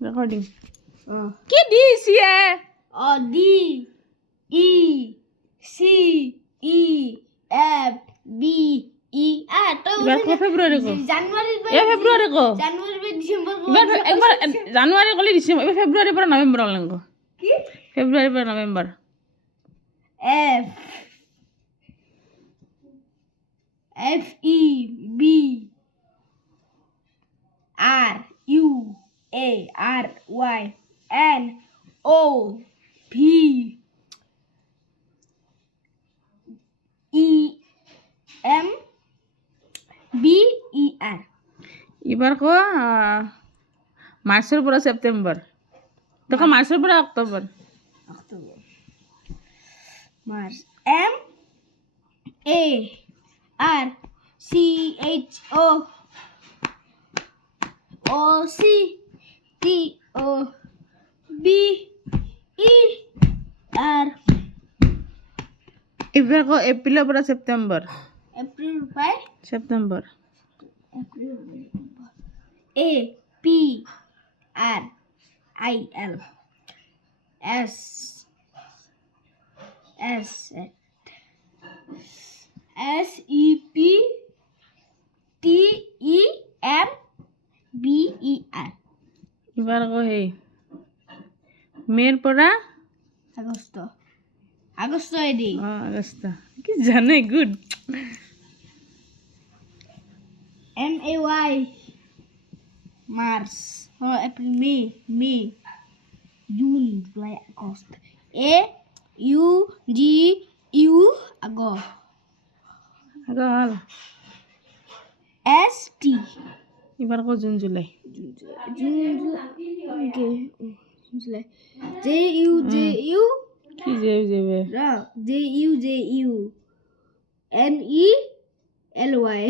রেকর্ডিং কি দিছি D E C E F B E তো এবার কো ফেব্রুয়ারি কো জানুয়ারি ফেব্রুয়ারি কো জানুয়ারি ডিসেম্বর এবার একবার জানুয়ারি কলি ডিসেম্বর এবার ফেব্রুয়ারি পরে নভেম্বর লাগো কি ফেব্রুয়ারি পরে November F F E B R U A R Y N O P E M B E R এবার কো মার্চের পরে সেপ্টেম্বর দেখো মার্চের পরে October October March M A R C H O O C T O B E R এবার কো এপ্রিলের পরে September April by September April A P R I L S S S E P T E M B E R এবার কো হে মের পরে Agosto এডি আগস্ট কি জানে good M A Y March April May June July August A U G U August আগল S T এবার কো June July July J U কি যাবে J U N E L Y